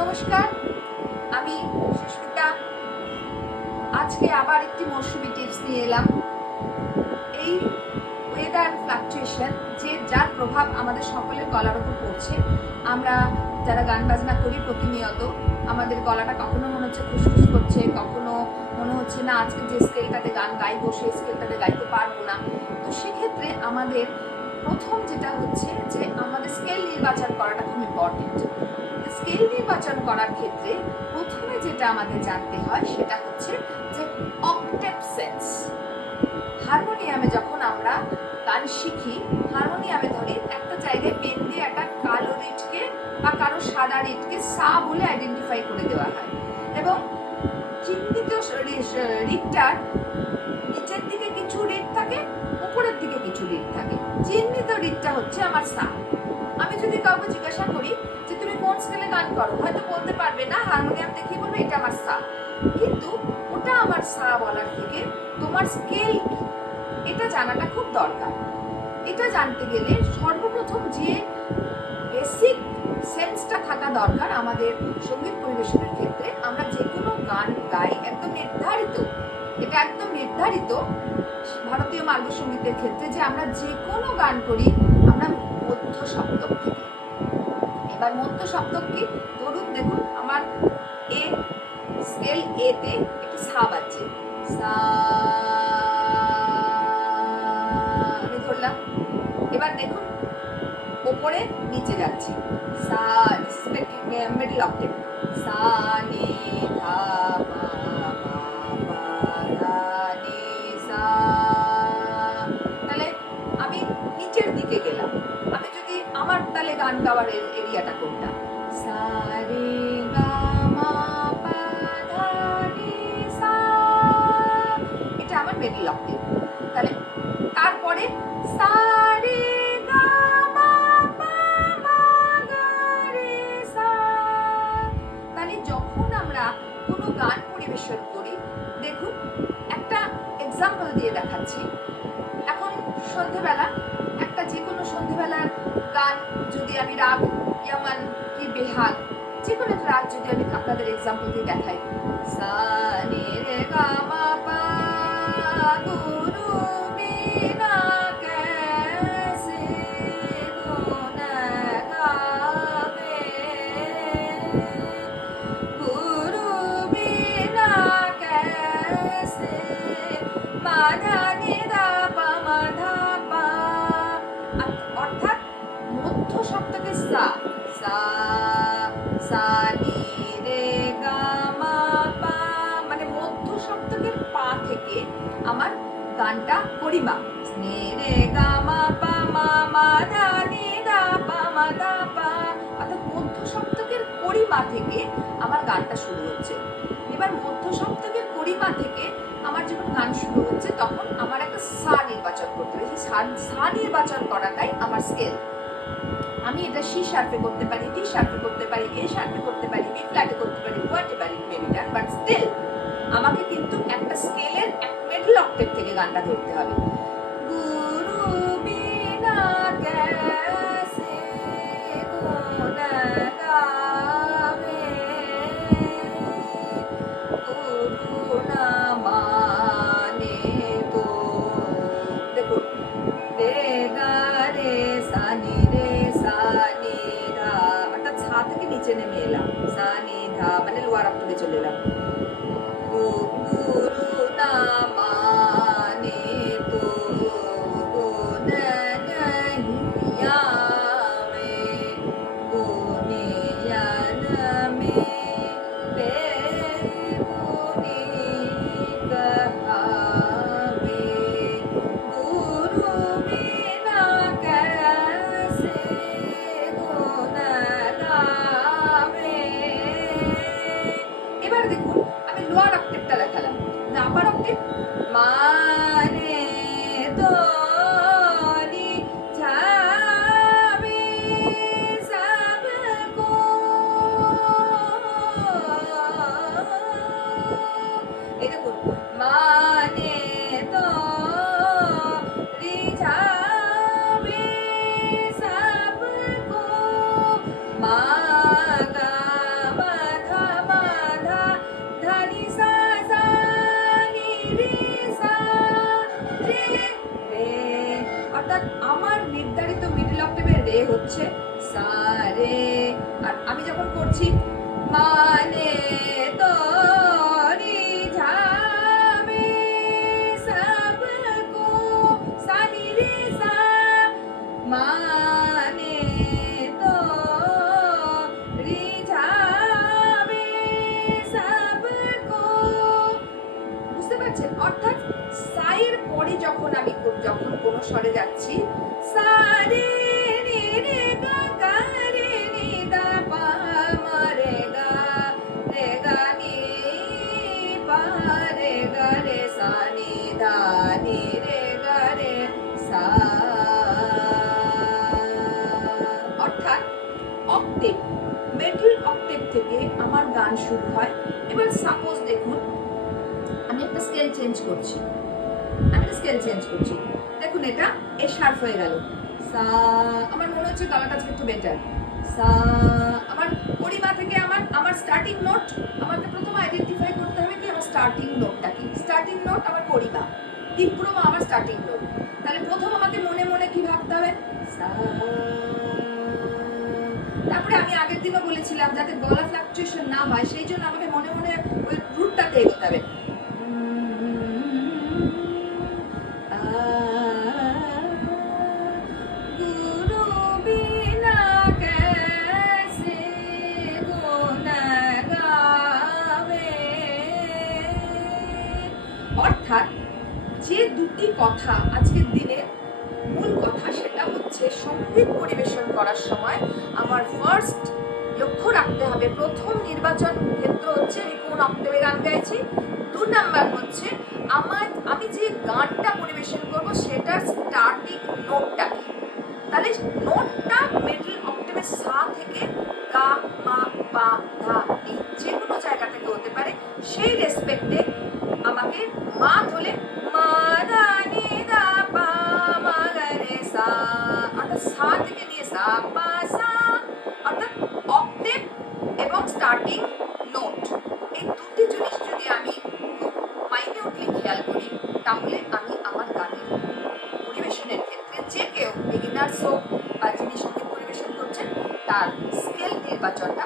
নমস্কার, আমি সুস্মিতা। আজকে আবার একটি মৌসুমি টিপস নিয়ে এলাম। এই ওয়েদার ফ্লাকচুয়েশন যার প্রভাব আমাদের সকলের গলার উপর পড়ছে। আমরা যারা গান বাজনা করি প্রতিনিয়ত, আমাদের গলাটা কখনো মনে হচ্ছে খুসখুস করছে, কখনো মনে হচ্ছে না আজকে যে স্কেলটাতে গান গাইবো সেই স্কেলটাতে গাইতে পারবো না। তো সেক্ষেত্রে আমাদের প্রথম যেটা হচ্ছে যে আমাদের স্কেল নির্বাচন করাটা খুব ইম্পর্টেন্ট। স্কেল নির্বাচন করার ক্ষেত্রে প্রথমে যেটা আমাদের জানতে হয় সেটা হচ্ছে যে অক্টেভ সেন্স। হারমোনিয়ামে যখন আমরা গান শিখি, হারমোনিয়ামে ধরি একটা জায়গায় পেন দিয়ে একটা কালো রিটকে বা কারো সাদা রিটকে সা বলে আইডেন্টিফাই করে দেওয়া হয় এবং চিহ্নিত রিটটার নিচের দিকে কিছু রিট থাকে, উপরের দিকে কিছু রিট থাকে। চিহ্নিত রিটটা হচ্ছে আমার সা। আমি যদি কাউকে জিজ্ঞাসা করি যে তুমি কোন স্কেলে গান করো, হয়তো বলতে পারবে না, হারমোনিয়াম দেখিয়ে বলবে এটা আমার সা। কিন্তু ওটা আমার সা বলার থেকে তোমার স্কেল কি এটা জানাটা খুব দরকার। এটা জানতে গেলে সর্বপ্রথম যে বেসিক সেন্সটা থাকা দরকার আমাদের সঙ্গীত পরিবেশনের ক্ষেত্রে, আমরা যে কোনো গান গাই একদম নির্ধারিত, এটা একদম নির্ধারিত ভারতীয় মার্গ সঙ্গীতের ক্ষেত্রে যে আমরা যে কোনো গান করি আমরা মধ্য সপ্তক থেকে। এবার মধ্য সপ্তক কি, ধরুন দেখুন আমার এ স্কেল এ তে একটি সা বাজছে, সা আমি ধরলাম। এবার দেখুন ওপরে নিচে যাচ্ছি, সা মিডল অক্টেভ, সা নি ধা পা মা পা ধা নি সা। তাহলে আমি নিচের দিকে গেলাম। আমি যদি আমার তাহলে গান গাওয়ার এরিয়াটা কোনটা, সা রে গা মা পা ধা নি সা, এটা আমার মিডল অক্টেভ। তাহলে তারপরে সা রে গা মা পা মা গা রে সা। তাহলে যখন আমরা কোনো গান পরিবেশন করি, দেখুন একটা এক্সাম্পল দিয়ে দেখাচ্ছি। এখন সন্ধেবেলা একটা যে কোনো সন্ধেবেলার গান যদি আমি রাগ ইয়ামান কি বেহাগ যে কোনো একটা রাগ যদি আমি আপনাদের এক্সাম্পল দিয়ে দেখাই, সা নি রে গা মা পা গুরু বিনা कैसे गुण गावे, गुरु बिना कैसे माधा निधा पा माधा पा। অর্থাৎ মধ্য সপ্তকে সা, সা সা নি রে গা মা পা, মানে মধ্য সপ্তকের পা থেকে আমার গানটা পরিমাপ, নি রে গা মা পা মা মা ধা নি ধা পা মা ধা পা, অর্থাৎ মধ্য সপ্তকের পরিমা থেকে আমার গানটা শুরু হচ্ছে। এবার মধ্য সপ্তকের পরিমা থেকে আমার যখন গান শুরু হচ্ছে তখন আমার একটা সা নির্বাচন করতে হবে। সেই সা নির্বাচন করাটাই আমার স্কেল। আমি এটা সি শার্পে করতে পারি, ডি শার্পে করতে পারি, এ শার্পে করতে পারি, বি ফ্ল্যাটে করতে পারি, whatever it may be done, but still আমাকে কিন্তু একটা স্কেলের এক মিডল অক্টেভ থেকে গানটা ধরতে হবে। গুরু বিনা कैसे गुण गावे, गुरु ना माने तो। দেখুন রে গা রে সা নি রে সা নি ধা, অর্থাৎ সা থেকে নিচে নেমে এলাম, সা নি ধা মানে লোয়ার অক্টেভে চলে এলাম। গুরু না মানে তো গুণ नहीं आवे, गुनियन में बेगुनी कहावे, गुरु बिना कैसे गुण गावे। এবার দেখুন আমি লোয়ার অক্টেভটা দেখালাম, না আপার অক্টেভ, মানে তো নি ঝাবে সবকো, এই দেখুন মানে তো রি ঝাবে সবকো, মা গা মা রে হচ্ছে সা রে, আর আমি যখন করছি মানে তো रिझावे सबको, सा नी रे सा, माने तो रिझावे सबको। বুঝতে পারছেন? অর্থাৎ সাইয়ের পরে যখন আমি যখন কোনো স্বরে যাচ্ছি, সা রে নি রে গা গা রে নি দা পা মা রে গা নি পা রে গা রে সা নি দা নি রে গা রে সা, অর্থাৎ অক্টেভ, মিডল অক্টেভ থেকে আমার গান শুরু হয়। এবার সাপোজ দেখুন আমি একটা স্কেল চেঞ্জ করছি, দেখুন এটা এ শার্প হয়ে গেল, সা, আমার মনে হচ্ছে গলাটা আজকে একটু বেটার, সা, আমার পরিমা থেকে আমার স্টার্টিং নোট, আমাকে প্রথম আইডেন্টিফাই করতে হবে কি আমার স্টার্টিং নোটটা কি, স্টার্টিং নোট আমার পরিমা, টিপ্রমা আমার স্টার্টিং নোট, তাহলে প্রথম আমাকে মনে মনে কি ভাবতে হবে, সা, তারপরে আমি আগের দিনও বলেছিলাম যাতে গলা ফ্লাকচুয়েশন না হয় সেই জন্য আমাকে মনে মনে ওই রুটটাতে এগোতে হবে, অর্থাৎ যে দুটি কথা আজকের দিনে মূল কথা সেটা হচ্ছে সঙ্গীত পরিবেশন করার সময় আমার ফার্স্ট লক্ষ্য রাখতে হবে, প্রথম নির্বাচন ক্ষেত্র হচ্ছে আমি কোন অক্টেভে গান গাইছি, 2 নাম্বার হচ্ছে আমি যে গানটা পরিবেশন করব সেটার স্টার্টিং নোটটা কি, তাহলে নোটটা মিডল অক্টেভের সা থেকে গা মা পা ধা নি যে কোনো জায়গা থেকে হতে পারে, সেই রেসপেক্টে আমাকে মা ধরে মা ধা নি ধা পা মা গা রে সা, অর্থাৎ সা থেকে নিয়ে সা পা সা, অর্থাৎ অক্টেভ এবং স্টার্টিং নোট, এই দুটি জিনিস যদি আমি খুব মাইনিউটলি খেয়াল করি তাহলে আমি আমার গানের পরিবেশনের ক্ষেত্রে যে কেউ বিগিনার্স হোক বা যিনি সঙ্গীত পরিবেশন করছেন তার স্কেল নির্বাচনটা